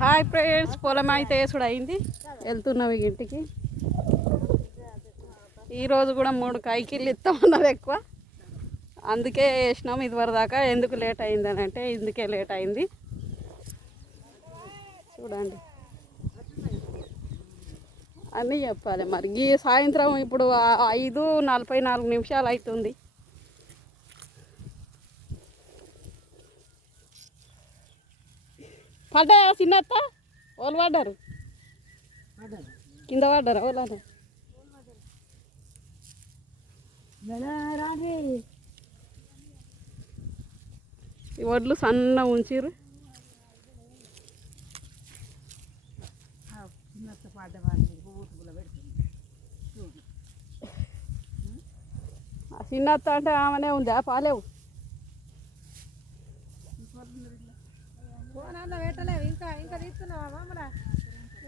Hi friends, పొలం అయితే వేసుడు అయింది. వెళ్తున్నాం ఇక ఇంటికి. ఈరోజు కూడా 3 కైకిళ్ళు ఇస్తామన్నారు ఎక్కువ, అందుకే వేసినాం ఇదివరదాకా. ఎందుకు లేట్ అయిందని అంటే ఇందుకే లేట్ అయింది. చూడండి అన్నీ చెప్పాలి మరి. ఈ సాయంత్రం ఇప్పుడు 5:44 అవుతుంది. పడ్డా చిన్నత్త? వాళ్ళు పడ్డారు, కింద పడ్డారు. వాళ్ళు ఈ వడ్లు సన్న ఉంచిరు. చిన్నత్త అంటే ఆమెనే ఉంది, ఆ పాలేవు. పెట్టలేవు ఇంకా ఇంకా తీస్తున్నావా మామూలు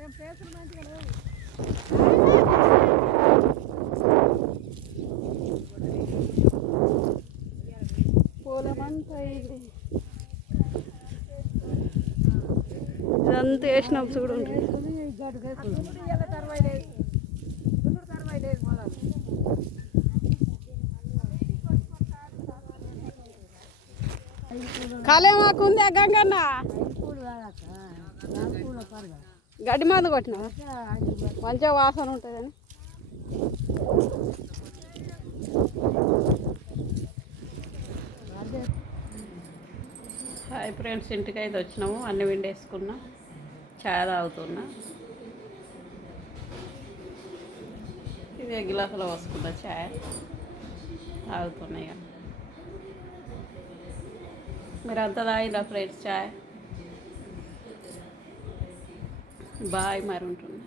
ఏం పేసులు మంచిగా లేవు. పొలమంతా ఇదంతా వేసినాం చూడండి. కాలేమాకు ఉంది ఆ గంగన్న. గడ్డి మందు కొట్టిన మంచిగా వాసన ఉంటుందని. హాయ్ ఫ్రెండ్స్, ఇంటికి అయితే వచ్చినాము. అన్ని విండేసుకున్నా, ఛాయ్ తాగుతున్నా. ఇది గిలాసులో పోసుకున్నా, ఛాయ్ తాగుతున్నాయి. మీరు అంతా తాగిరా ఫ్రెండ్స్ ఛాయ్? బాయ్ మరి ఉంటుంది.